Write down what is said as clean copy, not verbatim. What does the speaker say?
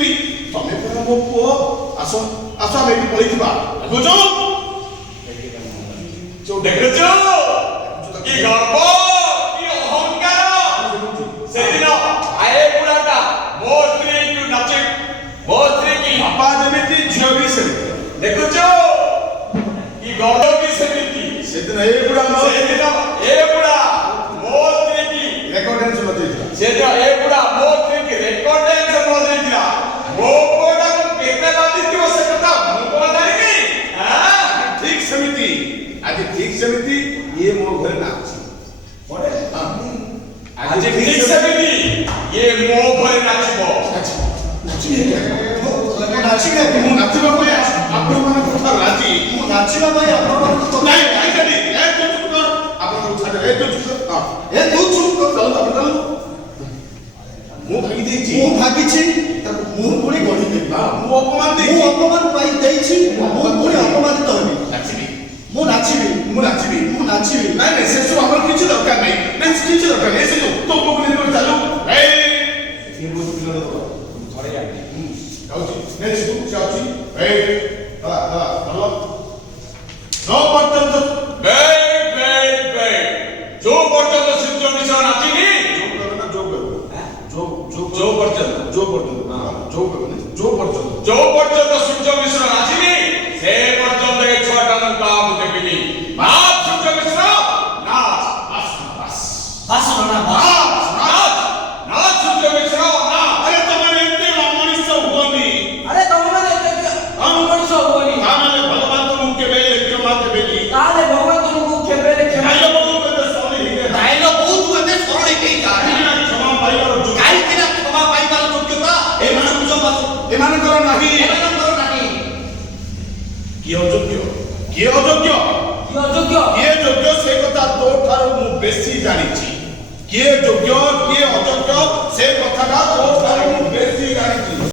ଯିବି ତମେ ପରା ମୋ ପୁଅ ଆସ ଆସ ଆମେ ଏଠି ପଳେଇଯିବା ବୁଝୁ ଦେଖୁଛୁ କି ଗର୍ବ କି ଅହଙ୍କାର ସେଦିନ ଆଏ ପୁରାଟା ମୋ ସ୍ତ୍ରୀକୁ ନାଚି ମୋ ସ୍ତ୍ରୀ କି ବାପା ଯେମିତି ଝିଅ ବି ସେମିତି ଦେଖୁଛୁ କି ଗର୍ବ ବି ସେମିତି ସେଦିନ ଏ ବୁଢା ମୋ ସେଦିନ ଏ ବୁଢା ମୋ ସ୍ତ୍ରୀ କି ରେକର୍ଡ ଡ୍ୟାନ୍ସ ଲଗେଇଥିଲା ସେଦିନ ଏ ବୁଢା ମୋ ସ୍ତ୍ରୀ କି ରେକର୍ଡ ଡ୍ୟାନ୍ସ ଲଗେଇଥିଲା ମୋ ପୁଅଟାକୁ କେତେ ବାଧିଥିବ ସେ କଥା ମୁଁ କଣ ଜାଣିବି ଠିକ ସେମିତି ଆଜି ଠିକ ସେମିତି ଇଏ ମୋ ଘରେ ନାଚି ଆଜି ଠିକ ସେମିତି ଇଏ ମୋ ଘରେ ନାଚିବ ମୁଁ ନାଚିବା ପାଇଁ ଆପଣମାନଙ୍କ କଥା ରାଜି ମୁଁ ନାଚିବା ପାଇଁ ଆପଣମାନଙ୍କୁ ନାଇଁ ନାଇଁ ସେଠି ଏ ତୁ ଚୁପ କର ଆପଣଙ୍କୁ ଛାଡ ଏ ତୁ ଚୁପ କର ଏ ତୁ ଚୁପ କର ଚାଲ ତାପରେ ଚାଲ ମୁଁ ଭାଙ୍ଗି ଦେଇଛି ମୁଁ ଭାଗିଛି ତାକୁ ମୁଁ ପୁଣି ଗଢିଦେବି ମୁଁ ଅପମାନ ମୁଁ ଦେଇଛି ଅପମାନ ପାଇ ଦେଇଛି ମୁଁ ପୁଣି ଅପମାନିତ ହେବି ନାଚିବି ମୁଁ ନାଚିବି ମୁଁ ନାଚିବି ମୁଁ ନାଚିବି ନାଇଁ ନାଇଁ ସେସବୁ ଆମର କିଛି ଦରକାର ନାହିଁ ନାଇଁ କିଛି ଦରକାର ନାହିଁ ଏସବୁ ତୋ ପୁଅକୁ ନେଇକି ଚାଲୁ ଏଇ ଘରେ ଯାଇ ଯାଉଛି ନେକ୍ସଟ ତୁ ଯାଉଛି ଏଇ ହା ହା ଭଲ ନ ପର୍ଯ୍ୟନ୍ତ ଯୋଉ ପର୍ଯ୍ୟନ୍ତ ସୂର୍ଯ୍ୟ ମିଶ୍ର ନାଚିନି ଯୋଉ ପର୍ଯ୍ୟନ୍ତ ଯୋଉ ପର୍ଯ୍ୟନ୍ତ ସୂର୍ଯ୍ୟ ମିଶ୍ର ନାଚିନି ସେ ପର୍ଯ୍ୟନ୍ତ ଏ ଛୁଆଟା ମୁଁ କାହାକୁ ଦେବିନି ନାଚ ସୂର୍ଯ୍ୟ ମିଶ୍ର ନାଚ ଭାଷଣ ନା ନାଚ ସୂର୍ଯ୍ୟ ମିଶ୍ର ନାଚ ଆରେ ତମେ ଏତେ ଅମଣିଷ ହୁଅନି আরে তোমরা অমনিষ হবনি ତାମାନେ ଭଗବାନ ତମକୁ କେବେ କ୍ଷମା ଦେବେନି তাহলে ভগবান তোমাকে ক্ষেপে ক্ষমা ନାଇଲ ବହୁତ ଏତେ ସରି ହେଇଗଲା ନାଇଲ ବହୁତ ଏତେ ସରଳ ହେଇକା କ୍ଷମା ପାଇବାର ଯୋଗ୍ୟ କାହିଁକି ନା କ୍ଷମା ପାଇବାର ଯୋଗ୍ୟତା ଏମାନଙ୍କୁ ଜମା ଏମାନଙ୍କର ନାହିଁ ଏମାନଙ୍କର ନାହିଁ କିଏ ଅଯୋଗ୍ୟ କିଏ ଅଯୋଗ୍ୟ কি অযোগ্য କିଏ ଯୋଗ୍ୟ ସେ କଥା ତୋ ଠାରୁ ମୁଁ ବେଶୀ ଜାଣିଛି କିଏ ଯୋଗ୍ୟ କିଏ ଅଯୋଗ୍ୟ ସେ କଥାଟା ତୋ ଠାରୁ ମୁଁ ବେଶୀ ଜାଣିଛି